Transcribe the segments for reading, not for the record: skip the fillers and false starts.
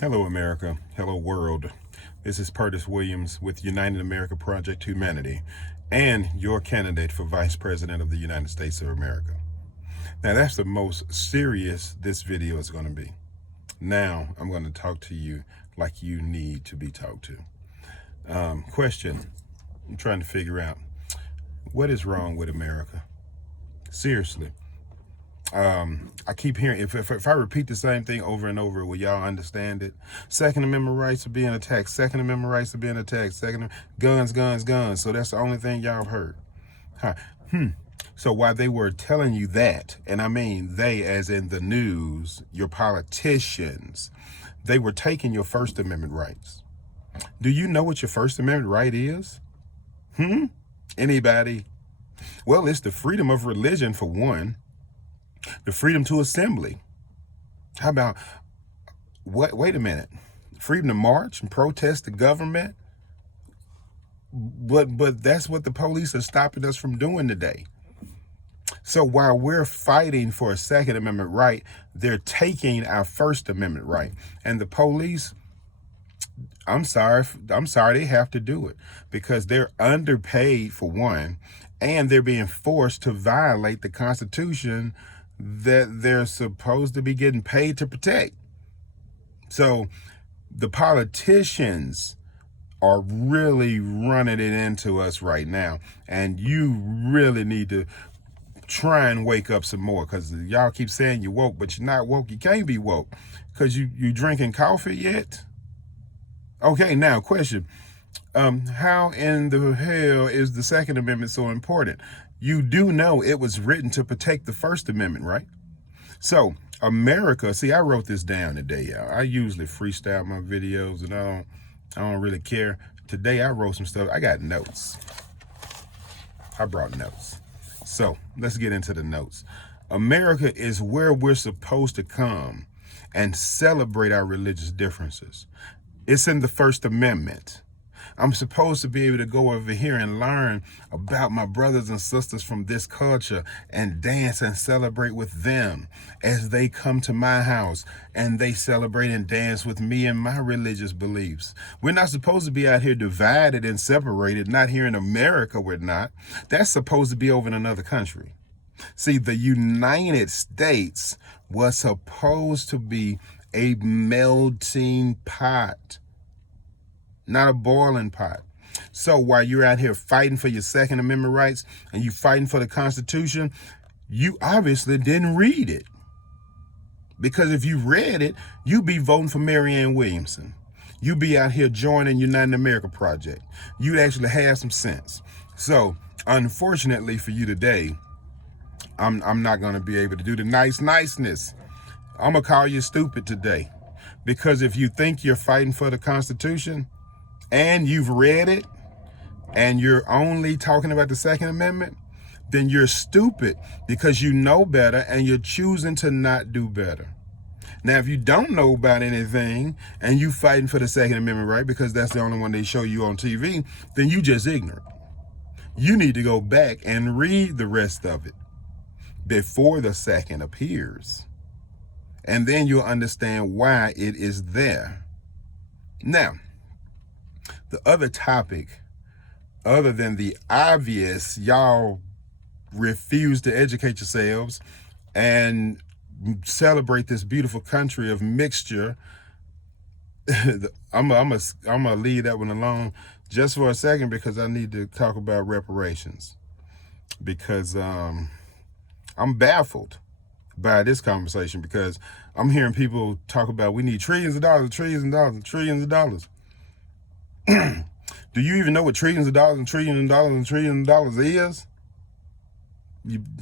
Hello, America. Hello, world. This is Curtis Williams with United America Project Humanity and your candidate for Vice President of the United States of America. Now, that's the most serious this video is going to be. Now, I'm going to talk to you like you need to be talked to. Question. I'm trying to figure out what is wrong with America. Seriously. I keep hearing, if I repeat the same thing over and over, will y'all understand it? Second Amendment rights are being attacked. Second Amendment rights are being attacked. Guns. So that's the only thing y'all have heard. Huh. So while they were telling you that, and I mean they as in the news, your politicians, they were taking your First Amendment rights. Do you know what your First Amendment right is? Anybody? Well, it's the freedom of religion for one. The freedom to assembly. How about, wait a minute. Freedom to march and protest the government? But that's what the police are stopping us from doing today. So while we're fighting for a Second Amendment right, they're taking our First Amendment right. And the police, I'm sorry, they have to do it because they're underpaid for one, and they're being forced to violate the Constitution that they're supposed to be getting paid to protect. So the politicians are really running it into us right now. And you really need to try and wake up some more, because y'all keep saying you're woke, but you're not woke. You can't be woke because you drinking coffee yet? Okay, now question. How in the hell is the Second Amendment so important? You do know it was written to protect the First Amendment, right? So America, see, I wrote this down today, y'all. I usually freestyle my videos and I don't really care. Today I wrote some stuff. I got notes. I brought notes. So let's get into the notes. America is where we're supposed to come and celebrate our religious differences. It's in the First Amendment. I'm supposed to be able to go over here and learn about my brothers and sisters from this culture and dance and celebrate with them as they come to my house and they celebrate and dance with me and my religious beliefs. We're not supposed to be out here divided and separated. Not here in America, we're not. That's supposed to be over in another country. See, the United States was supposed to be a melting pot, not a boiling pot. So while you're out here fighting for your Second Amendment rights and you fighting for the Constitution, you obviously didn't read it. Because if you read it, you'd be voting for Marianne Williamson. You'd be out here joining United America Project. You'd actually have some sense. So unfortunately for you today, I'm not going to be able to do the niceness. I'm going to call you stupid today. Because if you think you're fighting for the Constitution and you've read it and you're only talking about the Second Amendment, then you're stupid because you know better and you're choosing to not do better. Now, if you don't know about anything and you fighting for the Second Amendment right because that's the only one they show you on TV, then you just ignorant. You need to go back and read the rest of it before the second appears. And then you'll understand why it is there. Now, the other topic, other than the obvious, y'all refuse to educate yourselves and celebrate this beautiful country of mixture. I'm gonna leave that one alone just for a second because I need to talk about reparations. Because I'm baffled by this conversation because I'm hearing people talk about we need trillions of dollars. Do you even know what trillions of dollars is?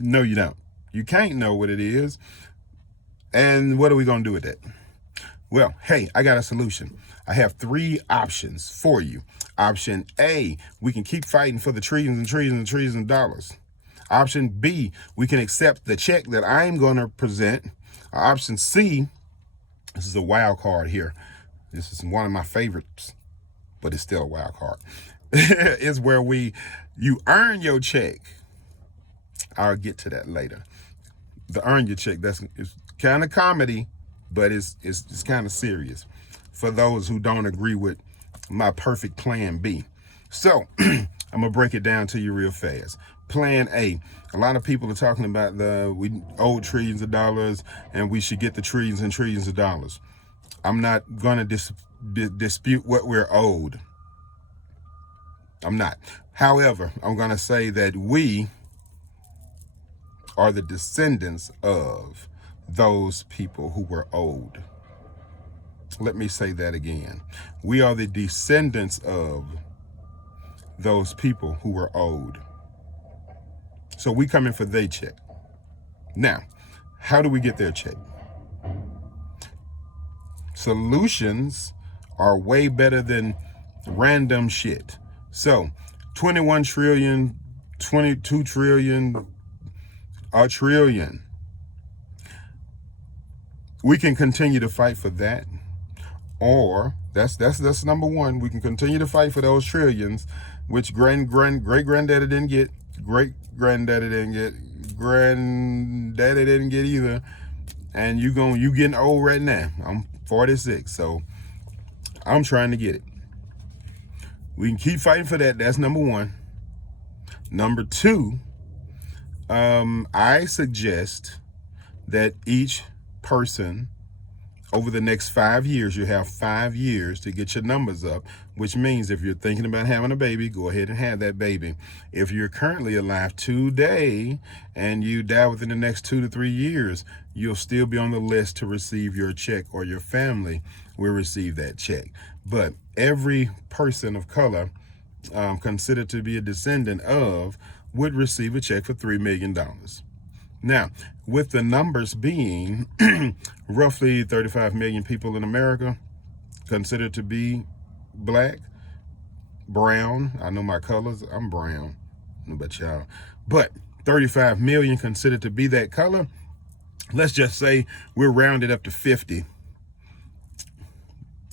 No, you don't. You can't know what it is. And what are we going to do with it? Well, hey, I got a solution. I have 3 options for you. Option A, we can keep fighting for the trillions of dollars. Option B, we can accept the check that I'm going to present. Option C, this is a wild card here. This is one of my favorites, but it's still a wild card. Is where you earn your check. I'll get to that later. The earn your check, it's kind of comedy, but it's kind of serious. for those who don't agree with my perfect plan B. So I'm gonna break it down to you real fast. Plan A. A lot of people are talking about we owe trillions of dollars and we should get the trillions and trillions of dollars. I'm not gonna dispute what we're owed. I'm not. However, I'm gonna say that we are the descendants of those people who were owed. Let me say that again. We are the descendants of those people who were owed. So we come in for their check. Now, how do we get their check? Solutions are way better than random shit. So 21 trillion, 22 trillion, a trillion. We can continue to fight for that. Or that's number one. We can continue to fight for those trillions, which great granddaddy didn't get, great granddaddy didn't get, granddaddy didn't get either. And you getting old right now. I'm 46, so I'm trying to get it. We can keep fighting for that. That's number one. Number two, I suggest that each person over the next 5 years, you have 5 years to get your numbers up, which means if you're thinking about having a baby, go ahead and have that baby. If you're currently alive today and you die within the next 2 to 3 years, you'll still be on the list to receive your check, or your family will receive that check. But every person of color considered to be a descendant of would receive a check for $3 million. Now, with the numbers being roughly 35 million people in America considered to be black, brown, I know my colors, I'm brown, I don't know about y'all, but 35 million considered to be that color, let's just say we're rounded up to 50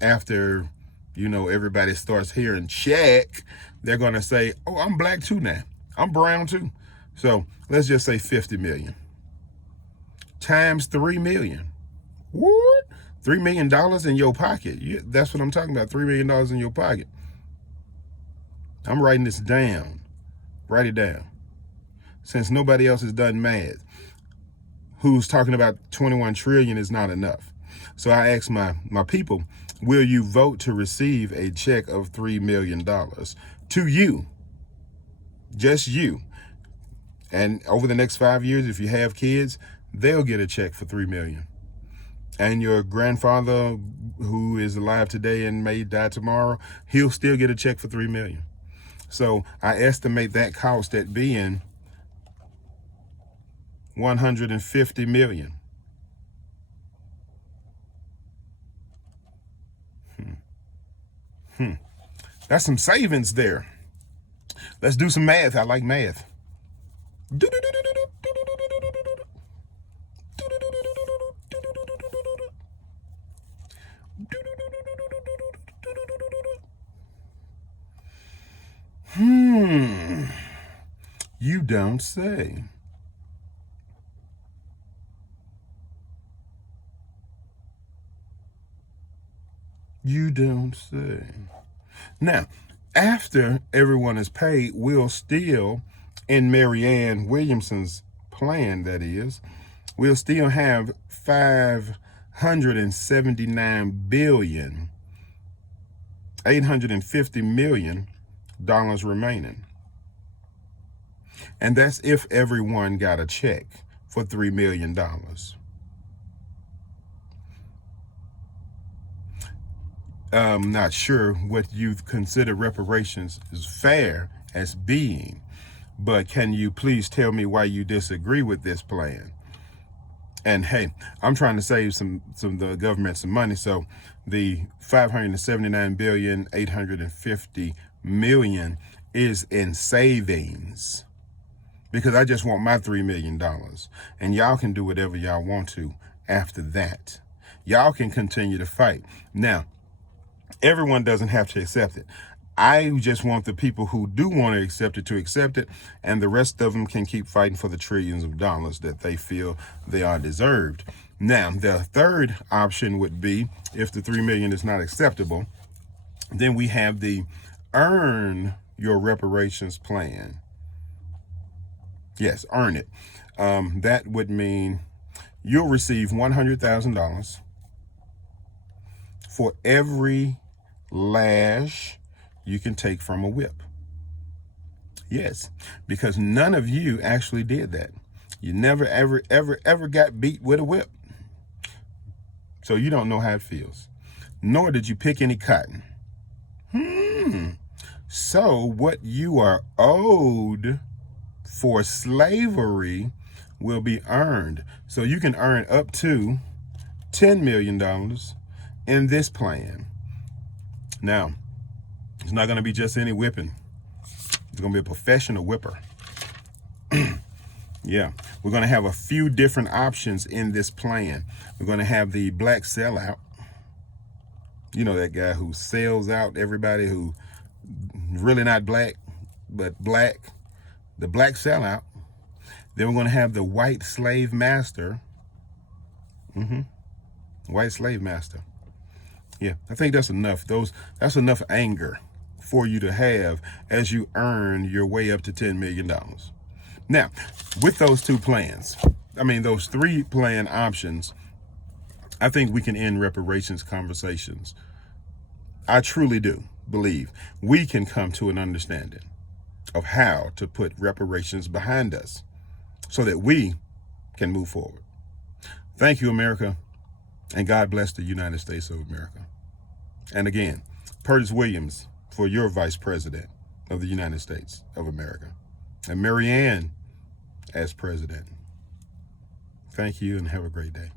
after, everybody starts hearing check, they're going to say, oh, I'm black too now. I'm brown too. So let's just say 50 million times 3 million. What? $3 million in your pocket. That's what I'm talking about. $3 million in your pocket. I'm writing this down. Write it down. Since nobody else has done math, who's talking about 21 trillion is not enough. So I asked my people, will you vote to receive a check of $3 million to you? Just you. And over the next 5 years, if you have kids, they'll get a check for $3 million. And your grandfather, who is alive today and may die tomorrow, he'll still get a check for $3 million. So I estimate that cost at being $150 million. That's some savings there. Let's do some math. I like math. You don't say. You don't say. Now, after everyone is paid, we'll still, in Marianne Williamson's plan, that is, we'll still have $579,850,000,000 remaining. And that's if everyone got a check for $3 million. I'm not sure what you've considered reparations is fair as being, but can you please tell me why you disagree with this plan? And hey, I'm trying to save the government some money, so the $579,850,000,000 is in savings, because I just want my $3 million, and y'all can do whatever y'all want to after that. Y'all can continue to fight. Now, everyone doesn't have to accept it. I just want the people who do want to accept it, and the rest of them can keep fighting for the trillions of dollars that they feel they are deserved. Now, the third option would be, if the $3 million is not acceptable, then we have the earn your reparations plan. Yes, earn it. That would mean you'll receive $100,000 for every lash you can take from a whip. Yes, because none of you actually did that. You never, ever got beat with a whip. So you don't know how it feels. Nor did you pick any cotton. So what you are owed for slavery will be earned. So you can earn up to $10 million in this plan. Now, it's not going to be just any whipping. It's going to be a professional whipper. Yeah, we're going to have a few different options in this plan. We're going to have the black sellout. You know, that guy who sells out everybody who really not black, but black. The black sellout. Then we're going to have the white slave master. White slave master. Yeah, I think that's enough. That's enough anger for you to have as you earn your way up to $10 million. Now, with those two plans, those three plan options, I think we can end reparations conversations. I truly do believe we can come to an understanding of how to put reparations behind us so that we can move forward. Thank you, America, and God bless the United States of America. And again, Curtis Williams for your Vice President of the United States of America, and Marianne as President. Thank you and have a great day.